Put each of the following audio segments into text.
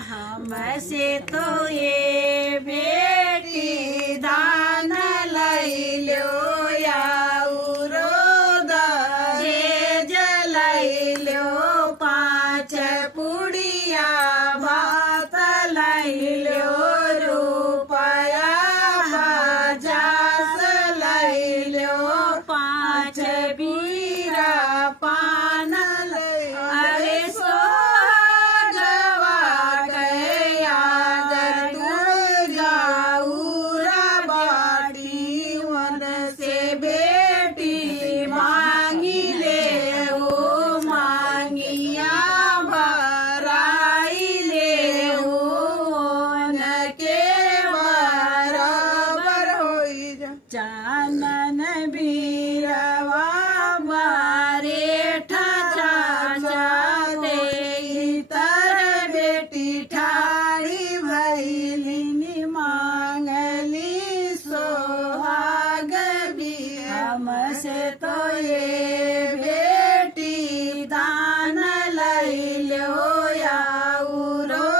हमसे तो ये बेटी दान लैल्यो याउरो दहेज लैल्यो 5 पुड़िया भात लैल्यो रुपया 50 लैल्यो 5 बीरा पान अरे सोगवा गया गौरा बाटी वन से बेटी मांगी ले ओ मांगिया भराई ले ओ न के बराबर होई चानन बीरवा बारे चाचा दे तर बेटी ठाड़ी भैलिनी मांगली सोहाग भी हमसे तो ये बेटी दान लैल्यो याउरो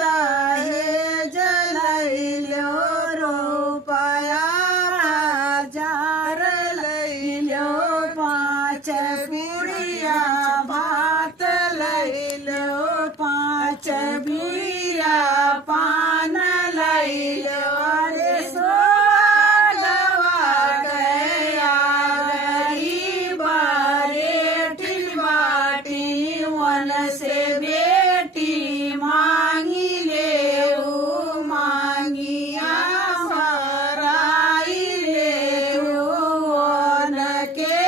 दहेज लैल्यो रुपया 1000 लैल्यो 5 पुड़िया भात लैल्यो 5 बीरा पान लैल्यो अरे सोगवा गया गरीब रेठिल बाटी वन से बेटी मांगी ले ओ मांगिया भराई ले ओ न के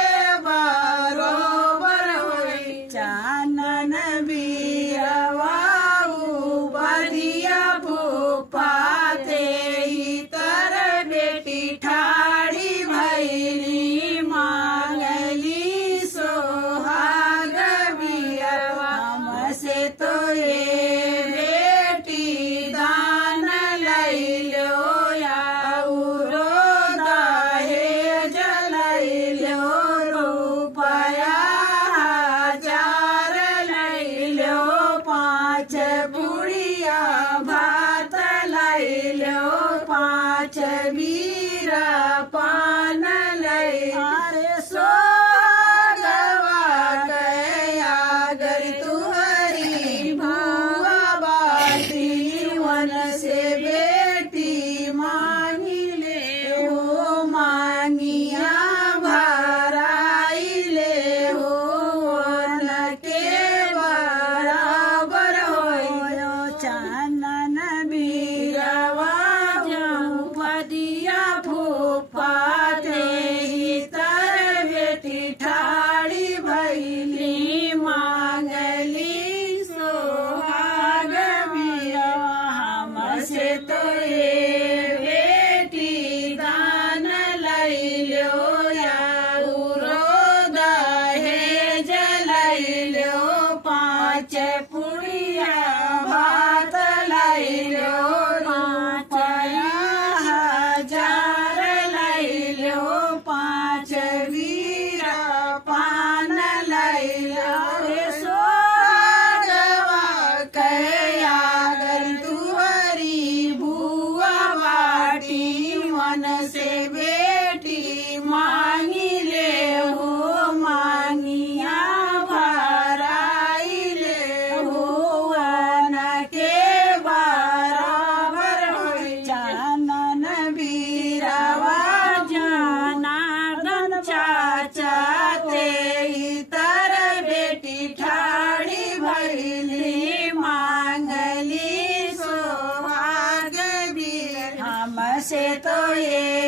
बरोबर होई चानन बीरवा बदिया भूपाते तर बेटी ठाड़ी भैली मांगली सोहाग बीरवा हमसे तो ये बेटी दान लैल्यो याउरो दहेज लैल्यो रुपया 1000 लैल्यो 5 पुड़िया भात लैल्यो 5 बीरा पान लैल्यो अरे सोगवा गया गर तुहरी भुआ बाटी वन से बेटी मांगी ले हो मांगिया भराई ले हो न के बराबर होयो चानन बीरवा बदिया फूफाते तर बेटी ठाड़ी भैली मांगली सोहाग बीरवा हमसे तो ये बेटी दान लैल्यो याउरो दहेज लैल्यो 5 पुड़िया भात लैल्यो रुपया 1000 लैल्यो 5 बीरा पान लैल्यो रे सोगवा कया गर तुहरी भुआ बाटी वन से बेटी मांगी ले हो मांगिया भराई ले हो न के बराबर होई चानन बीरवा जनार्दन चाचा ते तर बेटी ठाड़ी भैली मांगली सोहाग भी हमसे तो ये